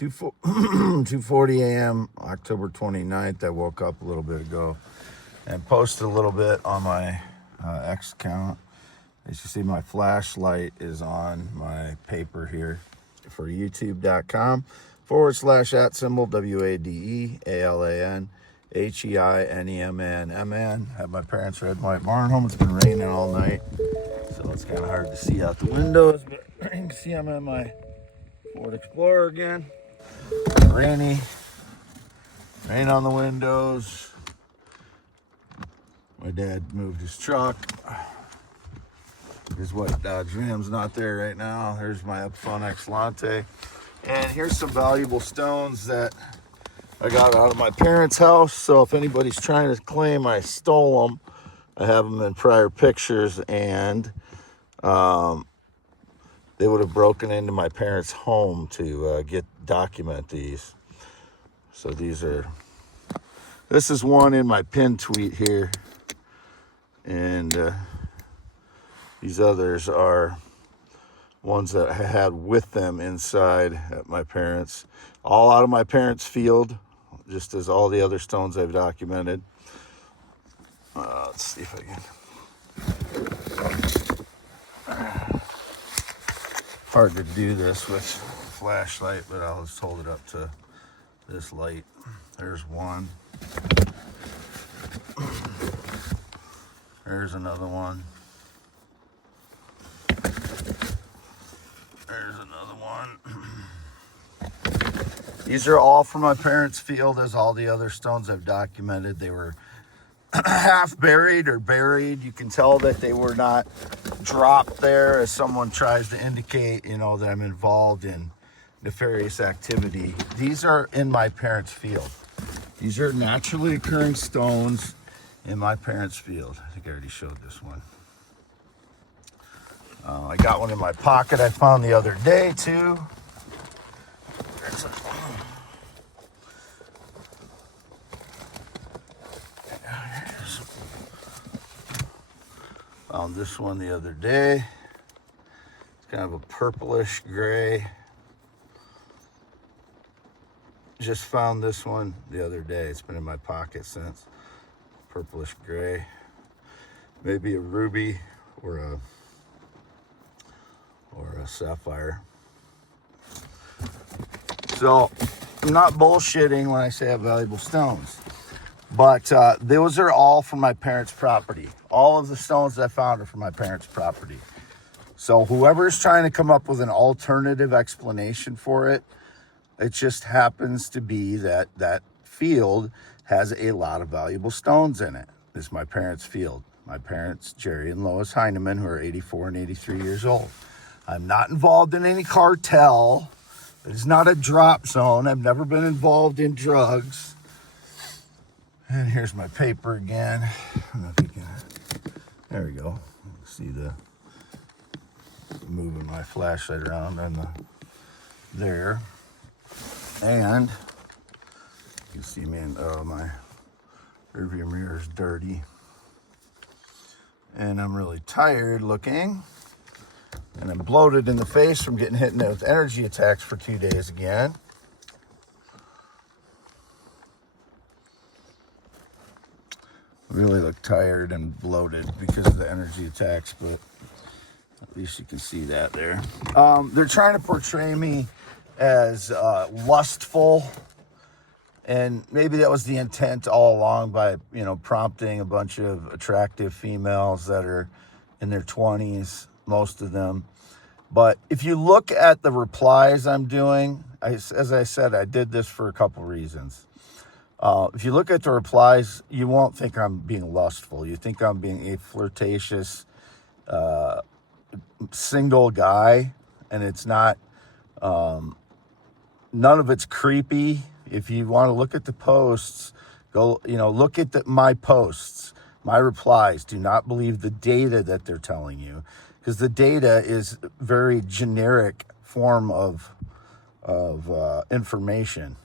2:40 a.m. October 29th. I woke up a little bit ago and posted a little bit on my X account. As you see, my flashlight is on my paper here for youtube.com/@symbol WADEALANHEINEMAN. Have my parents' red and white barn home. It's been raining all night, so it's kind of hard to see out the windows, but you can see I'm in my Ford Explorer again. Rain on the windows. My dad moved his truck. His white Dodge Ram's not there right now. There's my Upfun X Latte. And here's some valuable stones that I got out of my parents' house. So if anybody's trying to claim I stole them, I have them in prior pictures, and they would have broken into my parents' home to document these. So this is one in my pin tweet here, and these others are ones that I had with them inside at my parents', all out of my parents' field, just as all the other stones I've documented. Let's see if I can. Hard to do this with flashlight, but I'll just hold it up to this light. There's one. There's another one. There's another one. These are all from my parents' field, as all the other stones I've documented. They were half buried or buried. You can tell that they were not dropped there, as someone tries to indicate, that I'm involved in nefarious activity. These are in my parents' field. These are naturally occurring stones in my parents' field. I think I already showed this one. I got one in my pocket I found the other day too. Found this one the other day. It's kind of a purplish gray. Just found this one the other day. It's been in my pocket since. Purplish gray. Maybe a ruby or a sapphire. So I'm not bullshitting when I say I have valuable stones, but those are all from my parents' property. All of the stones I found are from my parents' property. So whoever's trying to come up with an alternative explanation for it, it just happens to be that that field has a lot of valuable stones in it. This is my parents' field. My parents, Jerry and Lois Heineman, who are 84 and 83 years old. I'm not involved in any cartel. It's not a drop zone. I've never been involved in drugs. And here's my paper again. I don't know if you can. There we go. See moving my flashlight around and there. And you can see me in my rearview mirror is dirty. And I'm really tired looking. And I'm bloated in the face from getting hit with energy attacks for 2 days again. Really look tired and bloated because of the energy attacks, but at least you can see that there. They're trying to portray me as lustful, and maybe that was the intent all along by, prompting a bunch of attractive females that are in their 20s, most of them. But if you look at the replies I'm doing, as I said, I did this for a couple reasons. If you look at the replies, you won't think I'm being lustful. You think I'm being a flirtatious, single guy, and it's not, none of it's creepy. If you want to look at the posts, go, look at my posts, my replies. Do not believe the data that they're telling you, because the data is very generic form of information.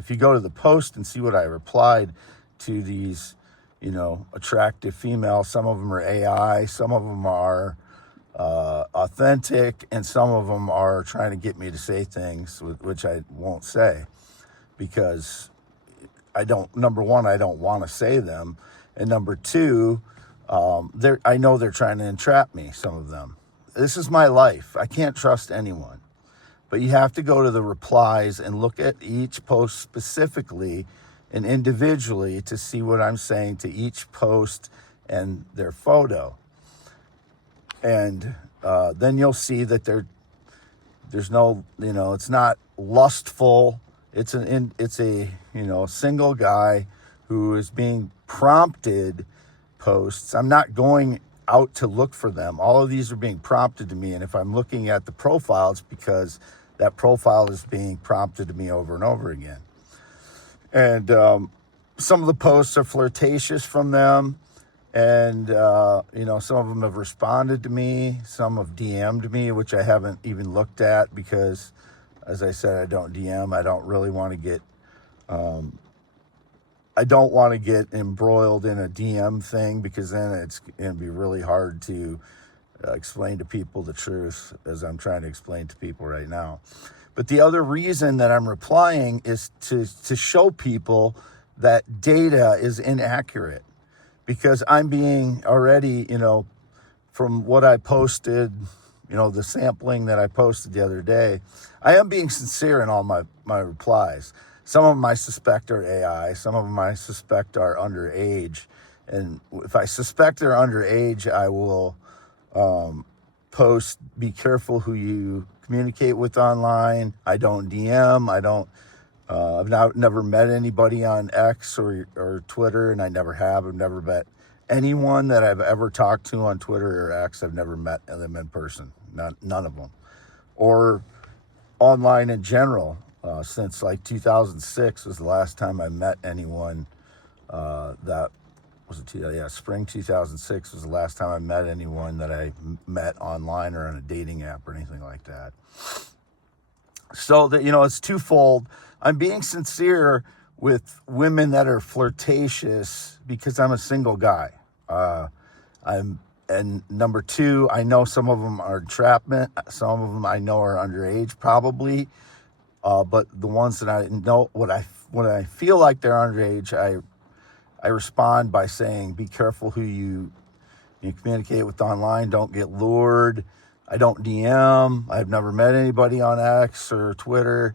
If you go to the post and see what I replied to these, attractive females, some of them are AI, some of them are authentic, and some of them are trying to get me to say things which I won't say because number one, I don't want to say them, and number two, I know they're trying to entrap me, some of them. This is my life. I can't trust anyone. But you have to go to the replies and look at each post specifically and individually to see what I'm saying to each post and their photo. And then you'll see that there's no, it's not lustful. It's a single guy who is being prompted posts. I'm not going out to look for them. All of these are being prompted to me. And if I'm looking at the profile, it's because that profile is being prompted to me over and over again. And some of the posts are flirtatious from them. And, some of them have responded to me. Some have DM'd me, which I haven't even looked at because, as I said, I don't DM. I don't really want to get, embroiled in a DM thing because then it's going to be really hard to explain to people the truth as I'm trying to explain to people right now. But the other reason that I'm replying is to show people that data is inaccurate because I'm being already, from what I posted, the sampling that I posted the other day, I am being sincere in all my replies. Some of them I suspect are AI. Some of them I suspect are underage. And if I suspect they're underage, I will post, be careful who you communicate with online. I don't DM. I've never met anybody on X or Twitter, and I never have. I've never met anyone that I've ever talked to on Twitter or X. I've never met them in person. None of them. Or online in general. Since like 2006 was the last time I met anyone spring 2006 was the last time I met anyone that I met online or on a dating app or anything like that. So that, it's twofold. I'm being sincere with women that are flirtatious because I'm a single guy. And number two, I know some of them are entrapment. Some of them I know are underage probably. But the ones that I know, when I feel like they're underage, I respond by saying, be careful who you communicate with online. Don't get lured. I don't DM. I've never met anybody on X or Twitter.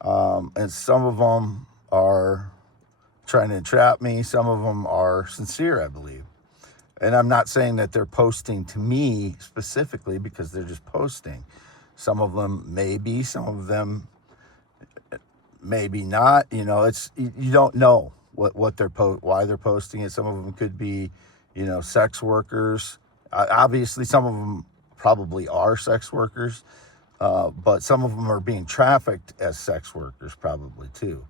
And some of them are trying to entrap me. Some of them are sincere, I believe. And I'm not saying that they're posting to me specifically because they're just posting. Some of them may be, some of them maybe not. You don't know what they're why they're posting it. Some of them could be, sex workers. Obviously, some of them probably are sex workers, but some of them are being trafficked as sex workers probably too.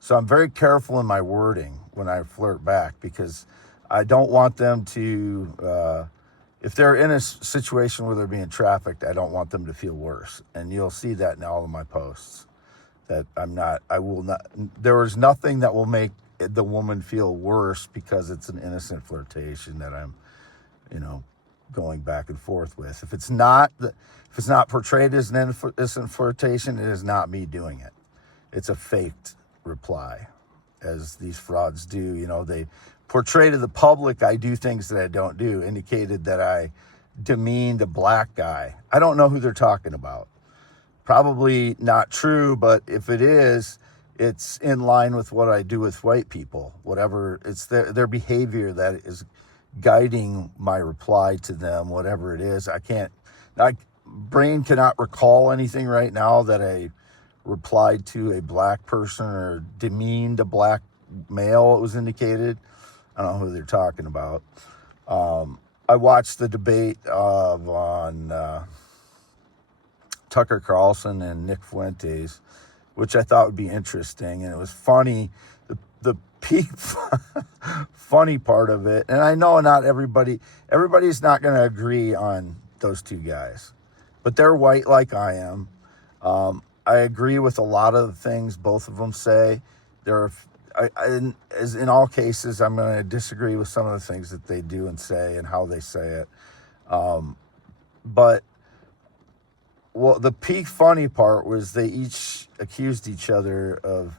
So I'm very careful in my wording when I flirt back because I don't want them to, if they're in a situation where they're being trafficked, I don't want them to feel worse. And you'll see that in all of my posts. That I will not, there is nothing that will make the woman feel worse because it's an innocent flirtation that I'm, going back and forth with. If it's not portrayed as an innocent flirtation, it is not me doing it. It's a faked reply, as these frauds do. They portray to the public I do things that I don't do, indicated that I demeaned a black guy. I don't know who they're talking about. Probably not true, but if it is, it's in line with what I do with white people. Whatever, it's their behavior that is guiding my reply to them, whatever it is. My brain cannot recall anything right now that I replied to a black person or demeaned a black male, it was indicated. I don't know who they're talking about. I watched the debate on Tucker Carlson and Nick Fuentes, which I thought would be interesting, and it was funny. The peak funny part of it, and I know not everybody's not going to agree on those two guys, but they're white like I am. I agree with a lot of the things both of them say. As in all cases, I'm going to disagree with some of the things that they do and say and how they say it. But well, the peak funny part was they each accused each other of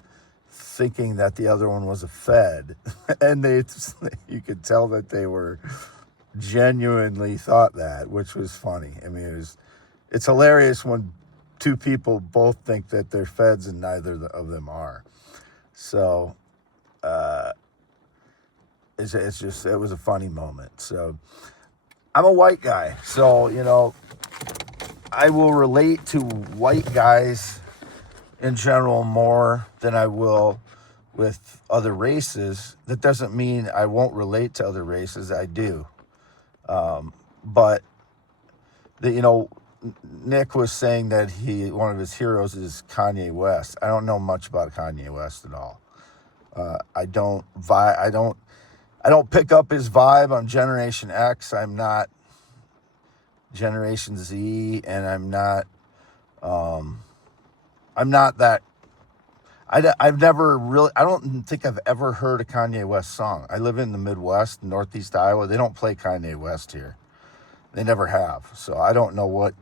thinking that the other one was a Fed. And you could tell that they were genuinely thought that, which was funny. I mean, it's hilarious when two people both think that they're Feds and neither of them are. So it was a funny moment. So I'm a white guy, so I will relate to white guys in general more than I will with other races. That doesn't mean I won't relate to other races. I do. But Nick was saying that one of his heroes is Kanye West. I don't know much about Kanye West at all. I don't pick up his vibe. I'm Generation X. I'm not Generation Z, and I'm not that. I've never really, I don't think I've ever heard a Kanye West song. I live in the Midwest, Northeast Iowa. They don't play Kanye West here. They never have. So I don't know what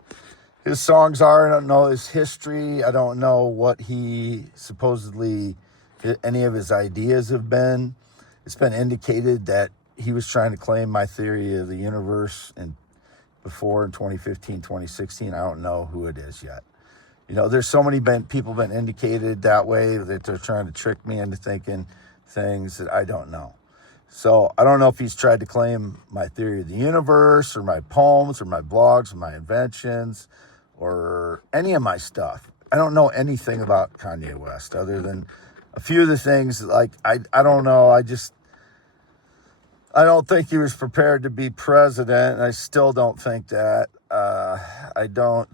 his songs are. I don't know his history. I don't know what he supposedly, any of his ideas have been. It's been indicated that he was trying to claim my theory of the universe before in 2015, 2016. I don't know who it is yet. There's so many people been indicated that way that they're trying to trick me into thinking things that I don't know. So I don't know if he's tried to claim my theory of the universe or my poems or my blogs or my inventions or any of my stuff. I don't know anything about Kanye West other than a few of the things. Like, I don't know. I don't think he was prepared to be president. And I still don't think that. I don't,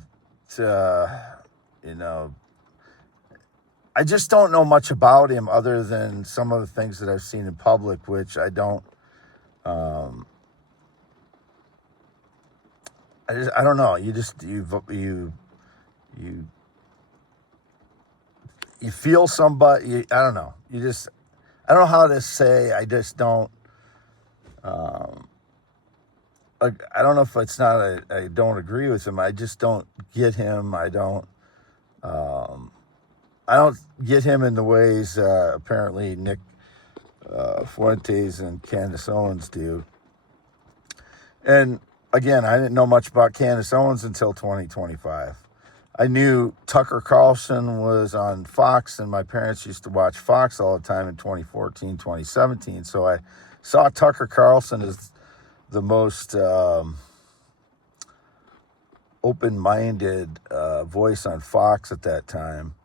I just don't know much about him other than some of the things that I've seen in public, which I don't, I don't know. You feel somebody, I don't know. I don't know how to say, I just don't, I don't know if it's not, I don't agree with him. I just don't get him. I don't get him in the ways apparently Nick Fuentes and Candace Owens do. And again, I didn't know much about Candace Owens until 2025. I knew Tucker Carlson was on Fox, and my parents used to watch Fox all the time in 2014, 2017. So I saw Tucker Carlson as the most open-minded voice on Fox at that time.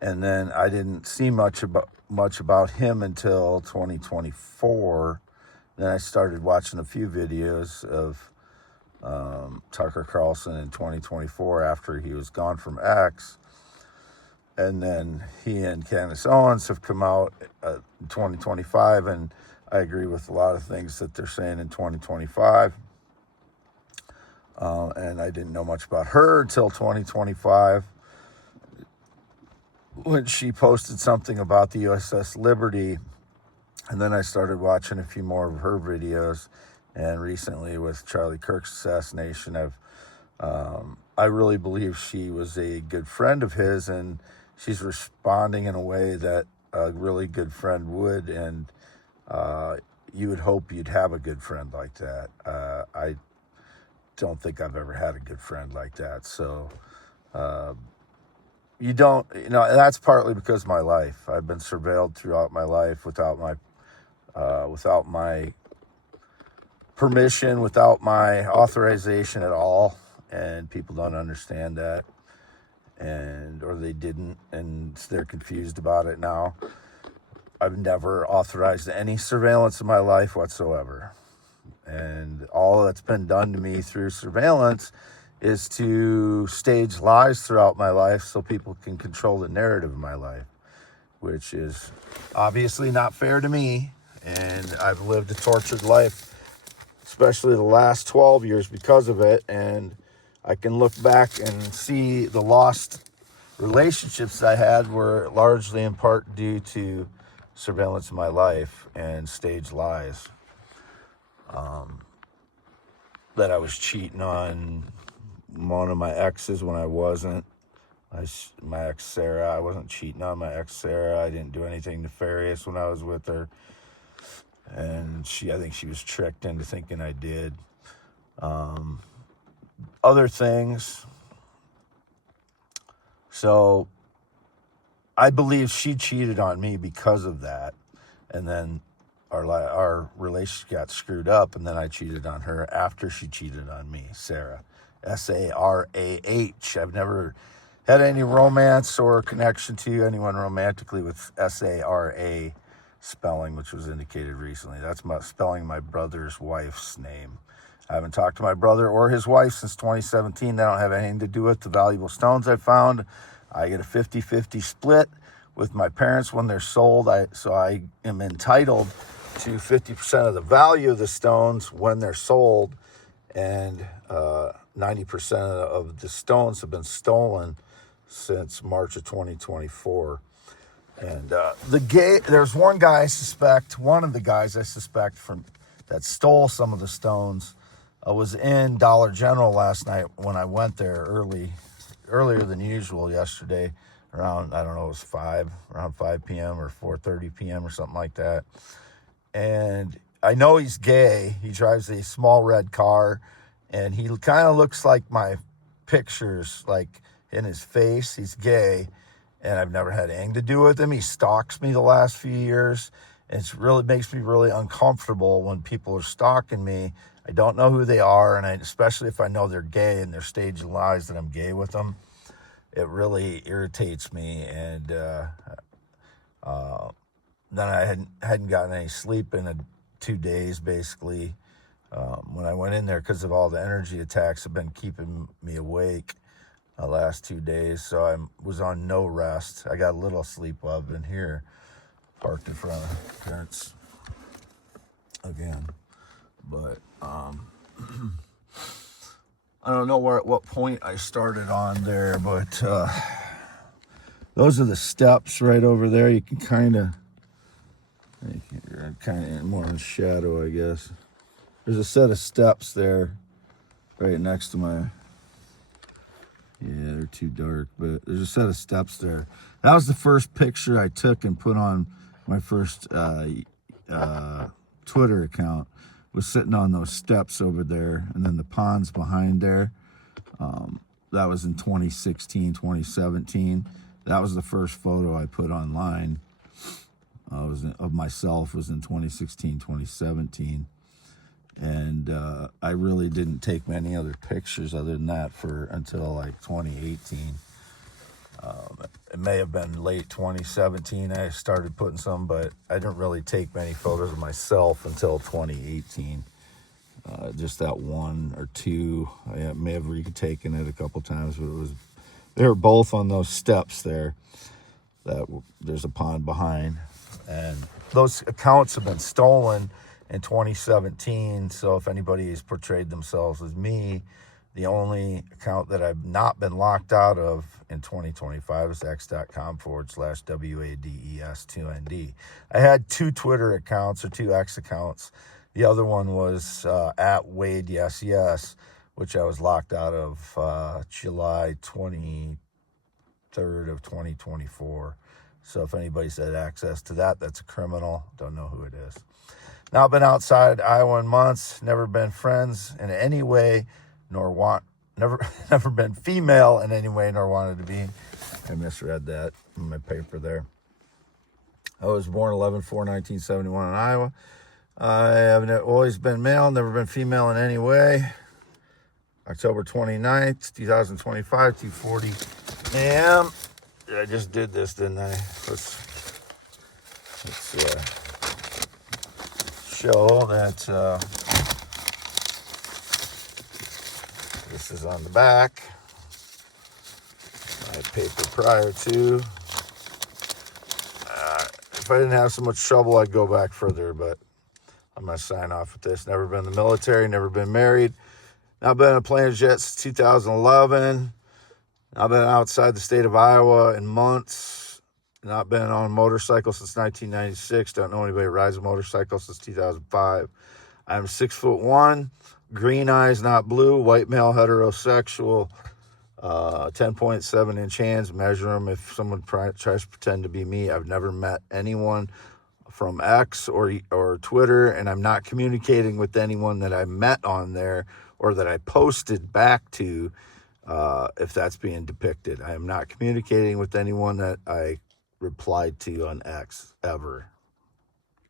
And then I didn't see much about him until 2024. Then I started watching a few videos of Tucker Carlson in 2024 after he was gone from X. And then he and Candace Owens have come out in 2025, and I agree with a lot of things that they're saying in 2025. And I didn't know much about her until 2025. When she posted something about the USS Liberty, and then I started watching a few more of her videos, and recently with Charlie Kirk's assassination, I really believe she was a good friend of his, and she's responding in a way that a really good friend would, and you would hope you'd have a good friend like that. I don't think I've ever had a good friend like that, so that's partly because of my life. I've been surveilled throughout my life without my permission, without my authorization at all, and people don't understand that, or they didn't, and they're confused about it now. I've never authorized any surveillance in my life whatsoever, and all that's been done to me through surveillance is to stage lies throughout my life so people can control the narrative of my life, which is obviously not fair to me. And I've lived a tortured life, especially the last 12 years because of it. And I can look back and see the lost relationships that I had were largely in part due to surveillance of my life and staged lies. That I was cheating on one of my exes when I wasn't. My ex Sarah, I wasn't cheating on my ex Sarah. I didn't do anything nefarious when I was with her, and I think she was tricked into thinking I did. Other things. So I believe she cheated on me because of that, and then our relationship got screwed up, and then I cheated on her after she cheated on me. Sarah, Sarah. I've never had any romance or connection to anyone romantically with Sarah spelling, which was indicated recently. That's spelling my brother's wife's name. I haven't talked to my brother or his wife since 2017. They don't have anything to do with the valuable stones I found. I get a 50-50 split with my parents when they're sold. So I am entitled to 50% of the value of the stones when they're sold. And 90% of the stones have been stolen since March of 2024. And there's one of the guys I suspect that stole some of the stones was in Dollar General last night when I went there earlier than usual yesterday, around, I don't know, it was around 5 p.m. or 4:30 p.m. or something like that. And I know he's gay. He drives a small red car, and he kind of looks like my pictures, like in his face. He's gay, and I've never had anything to do with him. He stalks me the last few years. And it makes me really uncomfortable when people are stalking me. I don't know who they are, and especially if I know they're gay and they're staging lies that I'm gay with them. It really irritates me, and then I hadn't gotten any sleep in 2 days, basically, when I went in there because of all the energy attacks have been keeping me awake the last 2 days, so I was on no rest. I got a little sleep while I've been here, parked in front of parents again, but I don't know what point I started on there, but those are the steps right over there. You can kind of more in shadow, I guess. There's a set of steps there right next to my, they're too dark, but there's a set of steps there. That was the first picture I took and put on my first Twitter account, was sitting on those steps over there, and then the ponds behind there. That was in 2016, 2017. That was the first photo I put online of myself, was in 2016, 2017. And I really didn't take many other pictures other than that until like 2018. It may have been late 2017 I started putting some, but I didn't really take many photos of myself until 2018. Just that one or two. I may have retaken it a couple times, but they were both on those steps there. There's a pond behind, and those accounts have been stolen in 2017. So if anybody has portrayed themselves as me, the only account that I've not been locked out of in 2025 is x.com/WADES2ND. I had 2 Twitter accounts or 2 X accounts. The other one was at Wade Yes Yes, which I was locked out of July 23rd of 2024. So if anybody's had access to that, that's a criminal. Don't know who it is. Not been outside Iowa in months. Never been friends in any way, never been female in any way, nor wanted to be. I misread that in my paper there. I was born 11/4/1971 in Iowa. I have always been male, never been female in any way. October 29th, 2025, 2:40 a.m. I just did this, didn't I? Let's show that this is on the back. My paper prior to. If I didn't have so much trouble, I'd go back further, but I'm going to sign off with this. Never been in the military, never been married. Not been on a plane jet since 2011. Not been outside the state of Iowa in months. Not been on a motorcycle since 1996. Don't know anybody that rides a motorcycle since 2005. I'm 6'1", green eyes, not blue, white male, heterosexual, 10.7 inch hands, measure them if someone tries to pretend to be me. I've never met anyone from X or Twitter, and I'm not communicating with anyone that I met on there or that I posted back to, if that's being depicted. I am not communicating with anyone that I replied to on X ever.